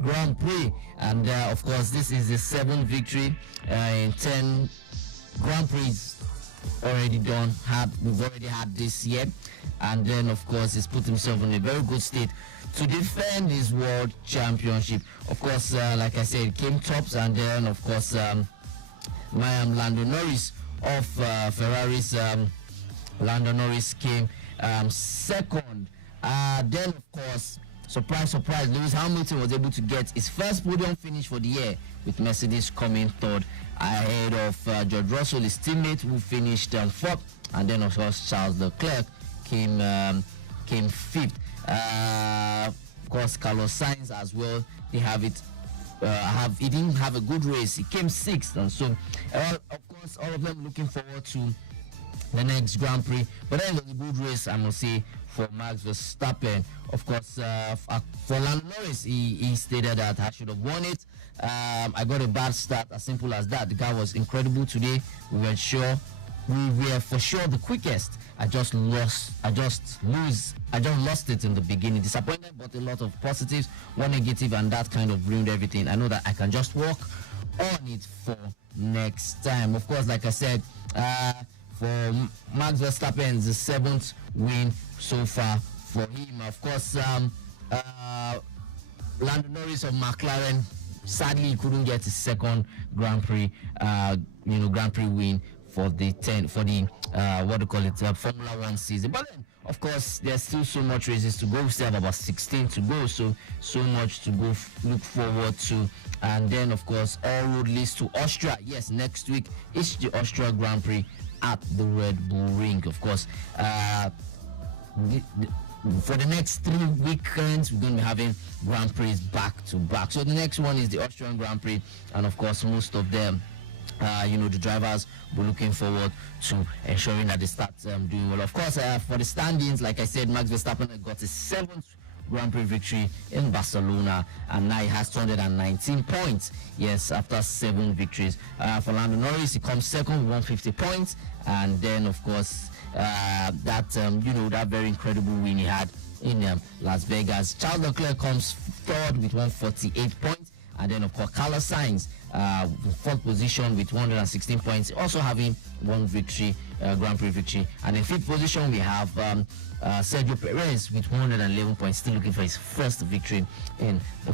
Grand Prix, and of course, this is the 7th victory in 10 Grand Prix already done. We've already had this year, and then of course he's put himself in a very good state to defend his world championship. Of course, like I said, came tops, and then of course Lando Norris of Ferrari's Lando Norris came second. Then of course, surprise, surprise, Lewis Hamilton was able to get his first podium finish for the year, with Mercedes coming third ahead of George Russell, his teammate, who finished fourth, and then of course Charles Leclerc came fifth. Of course, Carlos Sainz as well. They have it. He didn't have a good race. He came sixth, and so of course all of them looking forward to the next Grand Prix. But then it was a good race, I must say, for Max Verstappen. Of course, for Lando Norris, he stated that I should have won it. I got a bad start, as simple as that. The guy was incredible today. We were for sure the quickest. I just lost it in the beginning. Disappointed, but a lot of positives, one negative, and that kind of ruined everything. I know that I can just work on it for next time. Of course, like I said, for Max Verstappen, the 7th win so far for him. Of course, Lando Norris of McLaren, sadly he couldn't get his second Grand Prix win for the Formula One season. But then, of course, there's still so much races to go. We still have about 16 to go, so much to go. Look forward to. And then, of course, all road leads to Austria. Yes, next week is the Austria Grand Prix at the Red Bull Ring. Of course, for the next 3 weekends, we're going to be having Grand Prix back to back. So the next one is the Austrian Grand Prix, and of course, most of them, the drivers were looking forward to ensuring that they start doing well. Of course, for the standings, like I said, Max Verstappen got his 7th Grand Prix victory in Barcelona, and now he has 219 points. Yes, after 7 victories. For Lando Norris, he comes second with 150 points, and then of course that very incredible win he had in Las Vegas. Charles Leclerc comes third with 148 points, and then of course Carlos Sainz fourth position with 116 points, also having one victory, Grand Prix victory. And in fifth position we have Sergio Perez with 111 points, still looking for his first victory in the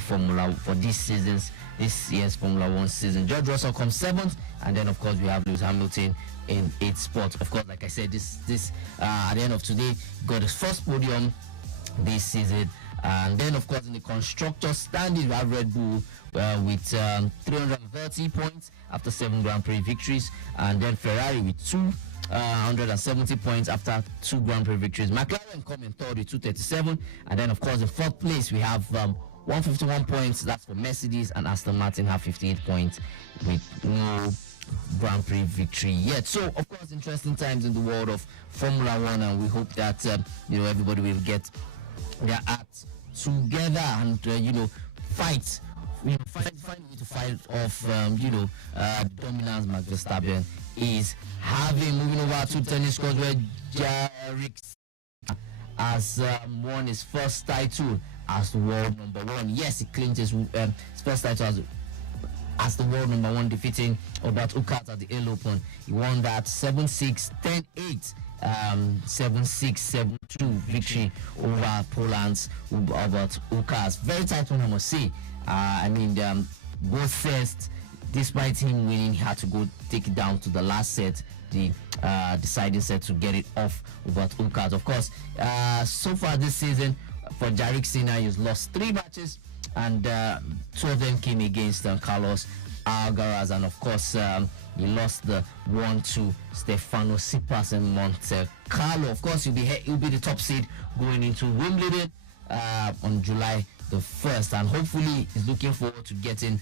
this year's Formula One season. George Russell comes seventh, and then of course we have Lewis Hamilton in 8th spot. Of course, like I said, this at the end of today got his first podium this season. And then of course in the constructor standing we have Red Bull with 330 points after 7 Grand Prix victories, and then Ferrari with 270 points after 2 Grand Prix victories. McLaren coming third with 237, and then of course in 4th place we have 151 points. That's for Mercedes, and Aston Martin have 58 points with no Grand Prix victory yet. So of course, interesting times in the world of Formula One, and we hope that everybody will get their acts together and find a way to fight off the dominance Max Verstappen is having. Moving over to tennis court, where Jarek has won his first title as the world number 1. Yes, he claimed his first title as the world number 1, defeating Robert Ukat at the Ale Open. He won that 7-6, 10-8. 7-6, 7-2 victory over Poland's Robert Ukas. Very tight one, I must say. Both sets, despite him winning, he had to go take it down to the last set, the deciding set, to get it off Robert Ukas. Of course, so far this season for Jarek Sinner, he's lost 3 matches, and 2 of them came against Carlos Alcaraz, and of course he lost the one to Stefano Tsitsipas in Monte Carlo. Of course, he'll be the top seed going into Wimbledon on July the 1st, and hopefully he's looking forward to getting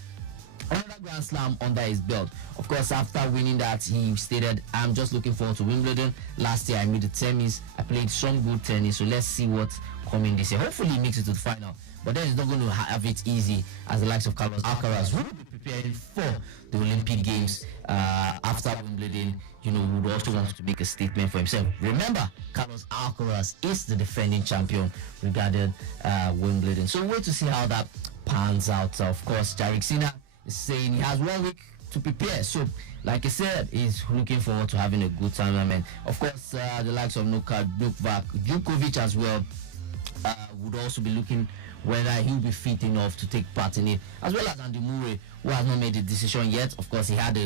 another Grand Slam under his belt. Of course, after winning that, he stated, "I'm just looking forward to Wimbledon. Last year I made the tennis. I played some good tennis, so let's see what's coming this year. Hopefully he makes it to the final." but then he's not going to have it easy as the likes of Carlos Alcaraz, who will be preparing for the Olympic Games after Wimbledon. Would also want to make a statement for himself. Remember, Carlos Alcaraz is the defending champion regarding Wimbledon. So wait to see how that pans out. Of course, Jarek Sinner is saying he has 1 week to prepare. So, like I said, he's looking forward to having a good tournament. Of course, the likes of Novak Djokovic as well would also be looking whether he'll be fit enough to take part in it, as well as Andy Murray, who has not made a decision yet. Of course, he had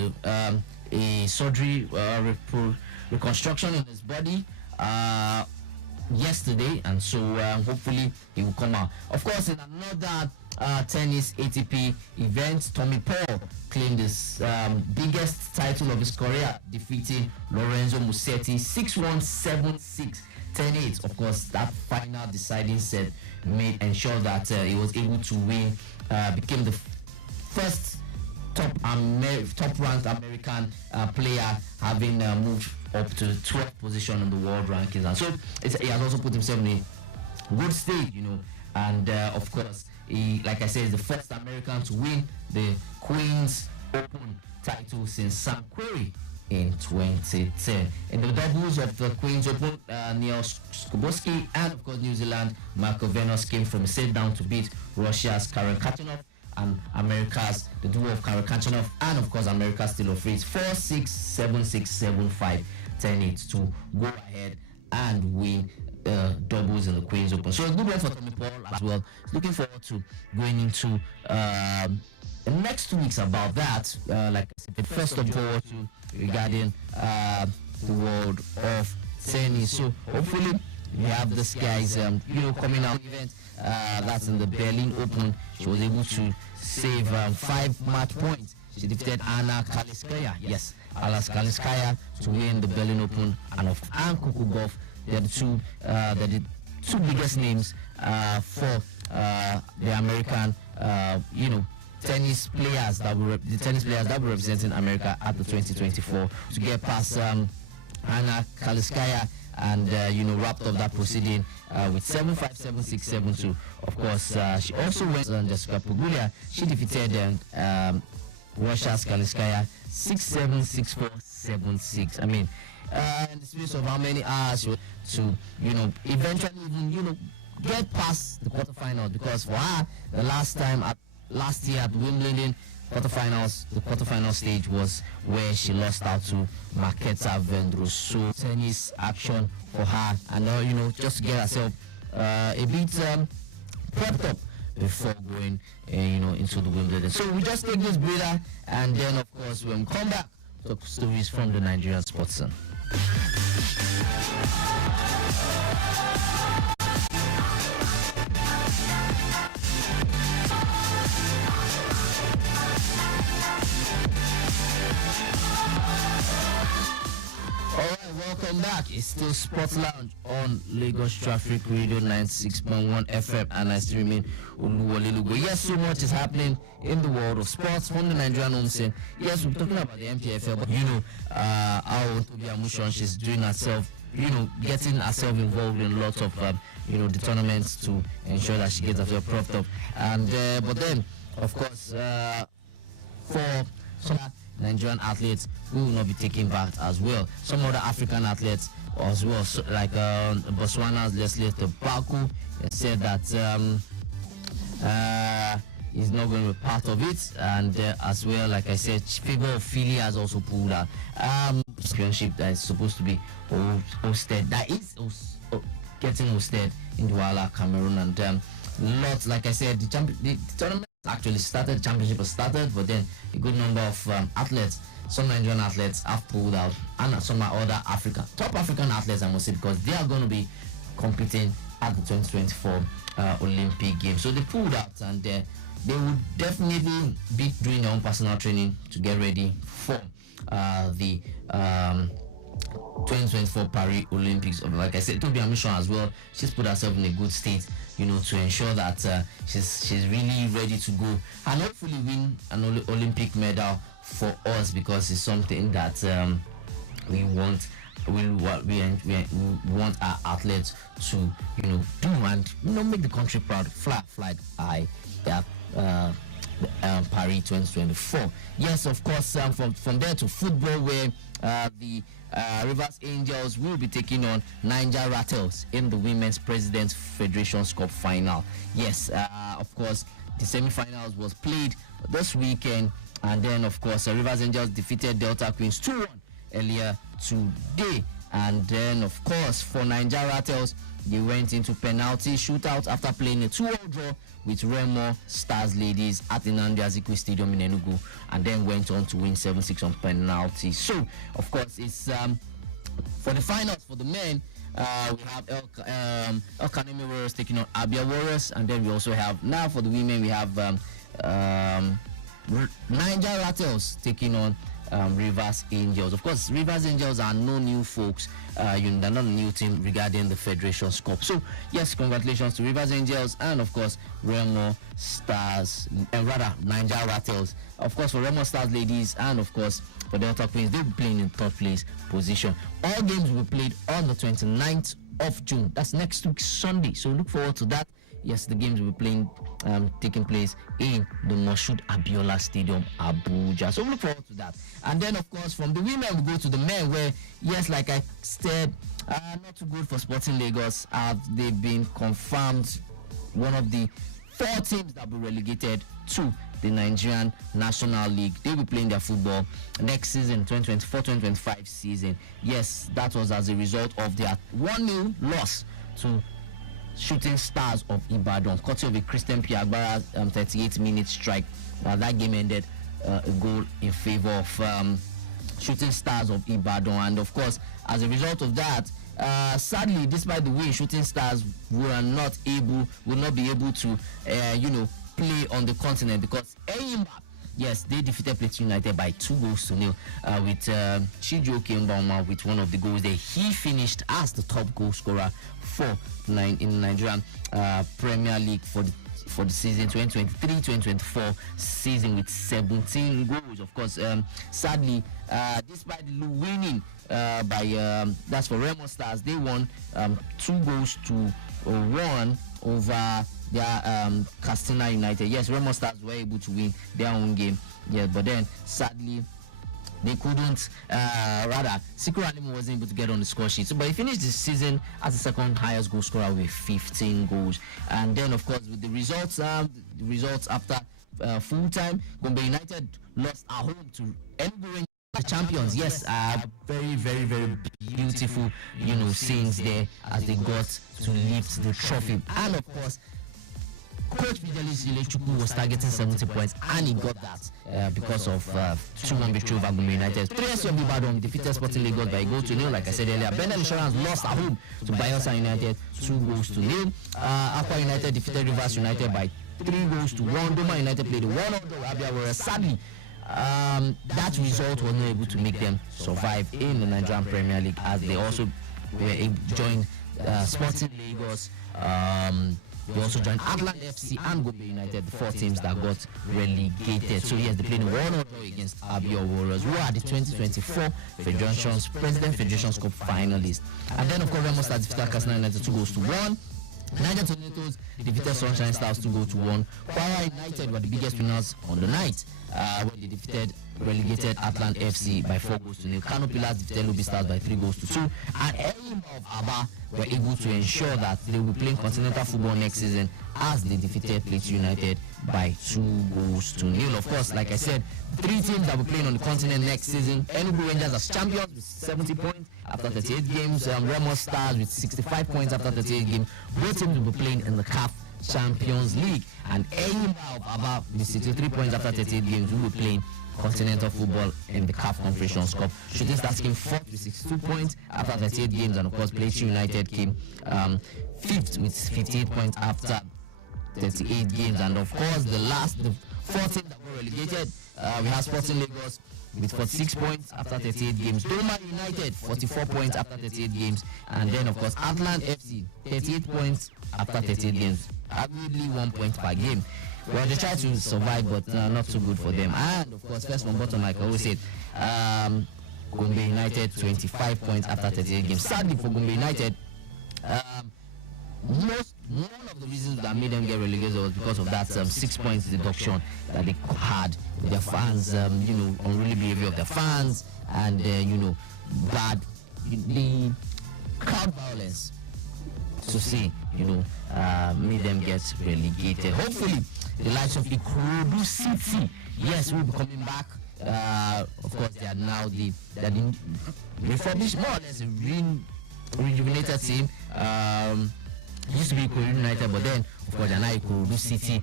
a surgery reconstruction in his body yesterday, and so hopefully he will come out. Of course, in another tennis ATP event, Tommy Paul claimed his biggest title of his career, defeating Lorenzo Musetti 6-1, 7-6, 10-8. Of course, that final deciding set ensured that he was able to win, became the first top-ranked American player, having moved up to 12th position on the world rankings. And so he has also put himself in a good state, and of course, he, like I said, is the first American to win the Queen's Open title since Sam Querrey in 2010. In the doubles of the Queen's Open, Neil Skobosky and of course New Zealand Marco Venus came from a set down to beat Russia's Karen Khachanov and America's, the duo of Karen Khachanov and of course America's Taylor Fritz 4-6, 7-6, 7-5, 10-8 to go ahead and win doubles in the Queen's Open. So a good one for Tommy Paul as well. Looking forward to going into the next 2 weeks about that. Like I said, first of all, regarding the world of tennis. So hopefully we have this guys, coming out event. That's in the Berlin Open. She was able to save 5 match points. She defeated Anna Kalinskaya. Yes, Anna Kalinskaya to win the Berlin Open, and Coco Gauff. They're the two biggest names for the American, tennis players that were representing America at the 2024 to get past Anna Kalinskaya and wrapped up that proceeding with 7-5, 7-6, 7-2. Of course, she also went on Jessica Pegula. She defeated Russia's Kalinskaya 6-7, 6-4, 7-6. I mean, in the space of how many hours to eventually even get past the quarterfinals, because for her, the last year at Wimbledon quarterfinals, the quarterfinal stage was where she lost out to Marketa Vendros. So tennis action for her, and just to get herself a bit prepped up before going into the Wimbledon. So we just take this breather, and then of course when we come back, talk stories from the Nigerian sports scene. Welcome back. It's still Sports Lounge on Lagos Traffic Radio 96.1 FM, and I still remain Oluwole. Yes, so much is happening in the world of sports from the Nigerian home scene. Yes, we're talking about the MPFL, but our Tobi Amushon, she's doing herself, getting herself involved in lots of the tournaments to ensure that she gets herself propped up. And but then, of course, for some Nigerian athletes who will not be taking part as well. Some other African athletes as well, so like Botswana's Leslie Tebaku said that he's not going to be part of it, and as well, like I said, Figure of Philly has also pulled out championship that is supposed to be hosted, that is getting hosted in Douala, Cameroon, and lots, like I said, the tournament actually started, the championship has started, but then a good number of athletes, some Nigerian athletes have pulled out, and some are other top African athletes, I must say, because they are going to be competing at the 2024 Olympic Games. So they pulled out, and they will definitely be doing their own personal training to get ready for the 2024 Paris Olympics. Like I said, Tobi Amushon as well, she's put herself in a good state, to ensure that she's really ready to go and hopefully win an Olympic medal for us, because it's something that we want we want our athletes to do and make the country proud, fly high at Paris 2024. Yes, of course. From there to football, where the Rivers Angels will be taking on Niger Rattles in the Women's President's Federations Cup final. Yes, of course, the semi-finals was played this weekend, and then of course Rivers Angels defeated Delta Queens 2-1 earlier today. And then of course for Niger Rattles, they went into penalty shootout after playing a 2-2 draw with Remo Stars Ladies at the Nnamdi Azikiwe Stadium in Enugu, and then went on to win 7-6 on penalty. So of course it's for the finals for the men. We have El Kanemi Warriors taking on Abia Warriors, and then we also have, now for the women, we have Niger Rattles taking on Rivers Angels. Of course, Rivers Angels are no new folks. They're not a new team regarding the Federation's Cup. So, yes, congratulations to Rivers Angels and, of course, Remo Stars, Niger Rattles. Of course, for Remo Stars Ladies and, of course, for Delta Queens, they'll be playing in third place position. All games will be played on the 29th of June. That's next week, Sunday. So, look forward to that. Yes, the games will be playing, taking place in the Moshood Abiola Stadium, Abuja. So we look forward to that. And then, of course, from the women, we go to the men, where, yes, like I said, not too good for Sporting Lagos. They've been confirmed one of the 4 teams that will be relegated to the Nigerian National League. They will be playing their football next season, 2024-2025 season. Yes, that was as a result of their 1-0 loss to Shooting Stars of Ibadan, courtesy of a Christian Piagbara 38-minute strike. That game ended a goal in favor of Shooting Stars of Ibadan, and of course, as a result of that, sadly, despite the win, Shooting Stars will not be able to play on the continent, because Eyimba, yes, they defeated Plateau United by 2-0 with Chijioke Mboma with one of the goals there. He finished as the top goal scorer for in the Nigerian Premier League for the season 2023-2024 season with 17 goals. Of course, sadly, despite winning by that's for Remo Stars, they won 2-1 over their Castina United. Yes, Remo Stars were able to win their own game, yeah, but then sadly they couldn't. Sikiru Alimu wasn't able to get on the score sheet. So, but he finished the season as the second highest goal scorer with 15 goals. And then, of course, with the results after full time, Gombe United lost at home to Enugu Rangers, the champions. Yes, very, very, very beautiful, scenes there as they got to lift the trophy. And of course, Coach Fidelis Ilechukwu was targeting 70 points, and he got that because of 2-1 victory over Gombe United. 3S of Ibadan defeated Sporting Lagos by a goal to nil. Like I said earlier, Bendel Insurance lost at home to Bayelsa United 2-0. Aqua United defeated Rivers United by 3-1. Doma United played 1-0 Abia Warriors. Sadly, that result was not able to make them survive in the Nigerian Premier League, as they also joined Sporting Lagos. They also joined Atlant FC and Gombe United, the 4 teams that got relegated. So yes, they played 1-0 against Abia Warriors, who are the 2024 Federations Cup finalists. And then, of course, Remo Stars defeated Casina United 2-1. Niger Tornadoes defeated Sunshine Stars 2-1. Kwara United were the biggest winners on the night, when they defeated relegated Atlant FC by 4-0. Kano Pillars defeated Lobby Stars by 3-2. And Eyimba of Aba were able to ensure that they will be playing continental football next season, as they defeated Plateau United by 2-0. Of course, like I said, 3 teams that will be playing on the continent next season. Enugu Rangers as champions with 70 points after 38 games. Remo Stars with 65 points after 38 games. Both teams will be playing in the CAF Champions League. And Eyimba of Aba with 63 points after 38 games will be playing continental football in the CAF Confederations Cup. Shooting Stars came 4th with 62 points after 38 games, and of course Plateau United came 5th with 58 points after 38 games. And of course the 4 teams that were relegated, we have Sporting Lagos with 46 points after 38 games, Doma United 44 points after 38 games, and then of course Atlant FC 38 points after 38 games, arguably 1 point per game. Well, they tried to survive, but not so good for them. And of course, first from bottom, like I always said, Gombe United 25 points after 38 games. Sadly for Gombe United, one of the reasons that made them get relegated was because of that 6 points deduction that they had with their fans, unruly behavior of their fans, and bad the crowd violence, to say, made them get relegated. Hopefully, the likes of Ikorodu City, yes, will be coming back. Of course, they are now the refurbished, more or less a rejuvenated team. Used to be Ikorodu United, but then of course they're now Ikorodu City.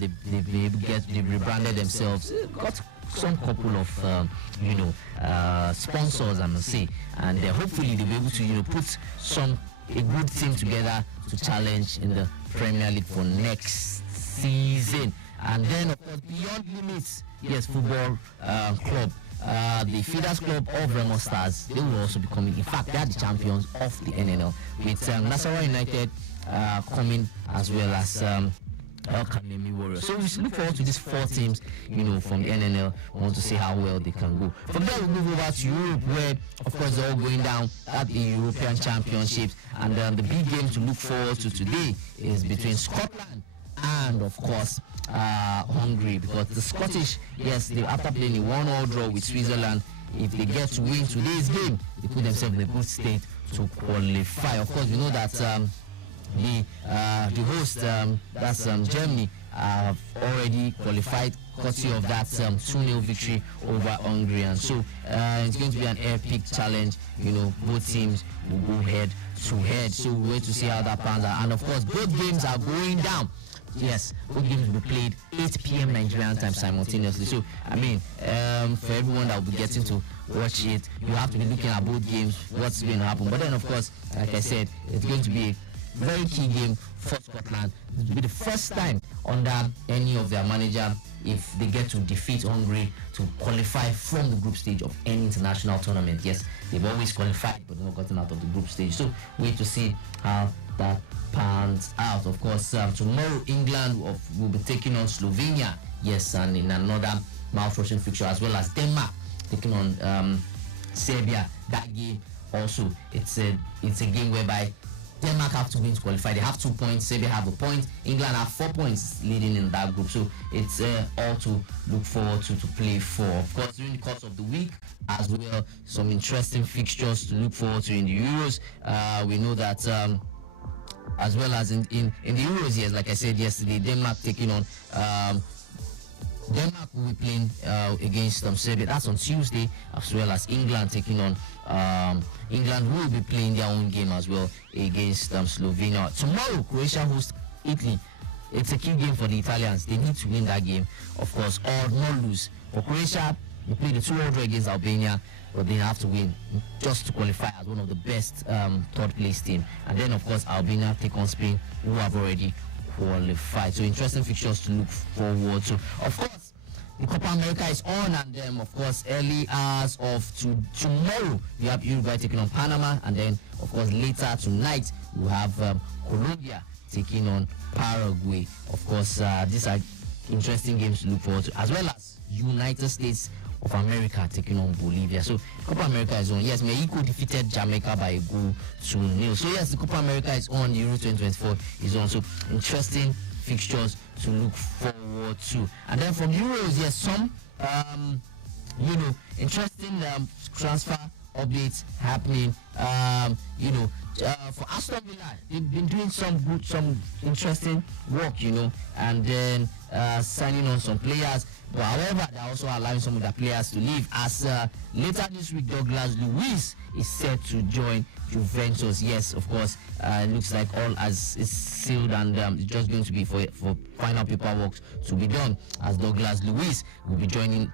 They've rebranded themselves. Got some couple of sponsors, I must say, and hopefully they'll be able to put a good team together to challenge in the Premier League for next season. And then of course beyond limits, yes, football club. The Feeders Club of Remo Stars, they will also be coming. In fact, they are the champions of the NNL, with Nasarawa United coming, as well as El Kanemi Warriors. So we look forward to these 4 teams, from the NNL. We want to see how well they can go. From there, we move over to Europe, where, of course, they're all going down at the European Championships. And the big game to look forward to today is between Scotland and, of course, Hungary, because the Scottish, yes, after playing a 1-1 draw with Switzerland, if they get to win today's game, they put themselves in a good state to qualify. Of course, we know that the host, that's Germany, have already qualified courtesy of that 2-0 victory over Hungary, and so it's going to be an epic challenge. Both teams will go head to head, so we wait to see how that pans out. And of course, both games are going down. Yes, both games will be played 8 p.m. Nigerian time simultaneously. So, for everyone that will be getting to watch it, you have to be looking at both games, what's going to happen. But then, of course, like I said, it's going to be a very key game for Scotland. It will be the first time under any of their manager if they get to defeat Hungary to qualify from the group stage of any international tournament. Yes, they've always qualified, but not gotten out of the group stage. So, wait to see how that pans out. Of course, tomorrow England will be taking on Slovenia, yes, and in another mouth-watering fixture, as well as Denmark taking on Serbia. That game also, it's a game whereby Denmark have to win to qualify. They have 2 points, Serbia have a point, England have 4 points leading in that group. So it's all to look forward to play for. Of course, during the course of the week as well, some interesting fixtures to look forward to in the Euros. We know that as well as in the Euros, yes, like I said yesterday, Denmark taking on Denmark will be playing against Serbia. That's on Tuesday, as well as England taking on England will be playing their own game as well against Slovenia. Tomorrow, Croatia hosts Italy. It's a key game for the Italians. They need to win that game, of course, or not lose. For Croatia, they played the 2-0 draw against Albania, but they have to win just to qualify as one of the best third place team. And then, of course, Albania take on Spain, who have already qualified. So interesting fixtures to look forward to. Of course, the Copa America is on, and of course, early hours of tomorrow, you have Uruguay taking on Panama, and then, of course, later tonight, you have Colombia taking on Paraguay. Of course, these are interesting games to look forward to, as well as United States of America taking on Bolivia. So Copa America is on. Yes, Mexico defeated Jamaica by a goal to 0. So yes, the Copa America is on. The Euro 2024 is on. So interesting fixtures to look forward to. And then from Euros, yes, some interesting transfer updates happening. For Aston Villa, they've been doing some interesting work, and then signing on some players. But however, they're also allowing some of the players to leave. As later this week, Douglas Luiz is set to join Juventus. Yes, of course, it looks like all as is sealed, and it's just going to be for final paperwork to be done, as Douglas Luiz will be joining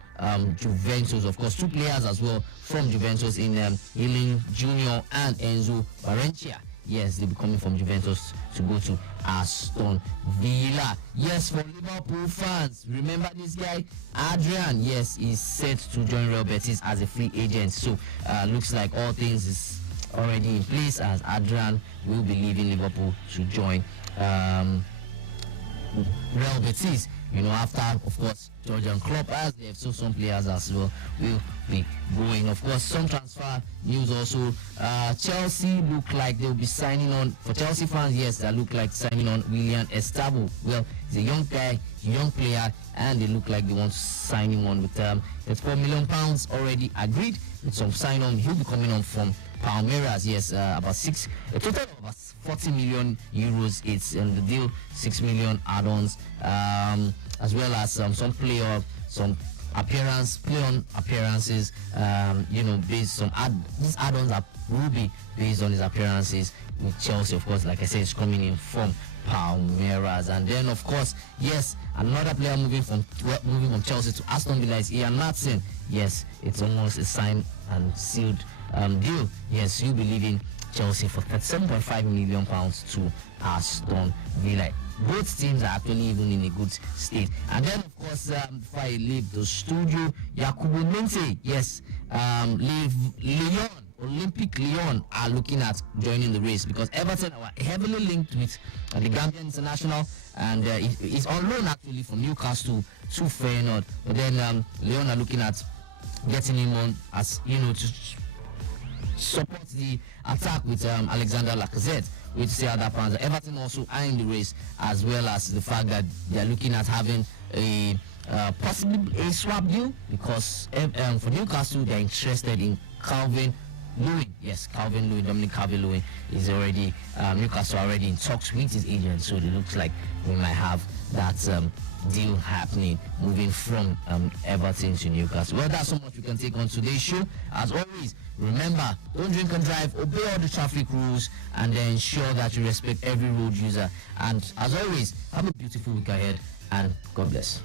Juventus. Of course, 2 players as well from Juventus in Ealing Jr. and Enzo Valencia. Yes, they'll be coming from Juventus to go to Aston Villa. Yes, for Liverpool fans, remember this guy, Adrian. Yes, is set to join Real Betis as a free agent. So, looks like all things is already in place, as Adrian will be leaving Liverpool to join Real Betis. after, of course, Georgian club, as they have so some players as well will be going. Of course, some transfer news also. Chelsea look like they'll be signing on. For Chelsea fans, yes, they look like signing on William Estabo. Well, he's a young guy, young player, and they look like they want to sign him on with £4 million already agreed with some sign on. He'll be coming on from Palmeiras, yes, a total of about 40 million euros. It's in the deal, 6 million add-ons, as well as some some play-on appearances. Based on these add-ons will be based on his appearances with Chelsea. Of course, like I said, it's coming in from Palmeiras. And then, of course, yes, another player moving from Chelsea to Aston Villa is Ian Maatsen. Yes, it's almost a signed and sealed deal. Yes, he'll be leaving Chelsea for £37.5 million to Aston Villa. Both teams are actually even in a good state. And then, of course, before I leave the studio, Yakubu Minte, yes, Lyon, Olympic Lyon are looking at joining the race, because Everton are heavily linked with the Gambian international, and he's on loan actually from Newcastle to Feyenoord. But then Lyon are looking at getting him on, as to support the attack with Alexander Lacazette. We'll see how that pans out. Everton also are in the race, as well as the fact that they're looking at having a possibly a swap deal, because for Newcastle they're interested in Calvin Lewin. Yes, Calvin Lewin, Dominic Calvin-Lewin is already Newcastle already in talks with his agent, so it looks like we might have that deal happening, moving from Everton to Newcastle. Well, that's so much we can take on today's show. As always, remember, don't drink and drive, obey all the traffic rules, and then ensure that you respect every road user. And as always, have a beautiful week ahead, and God bless.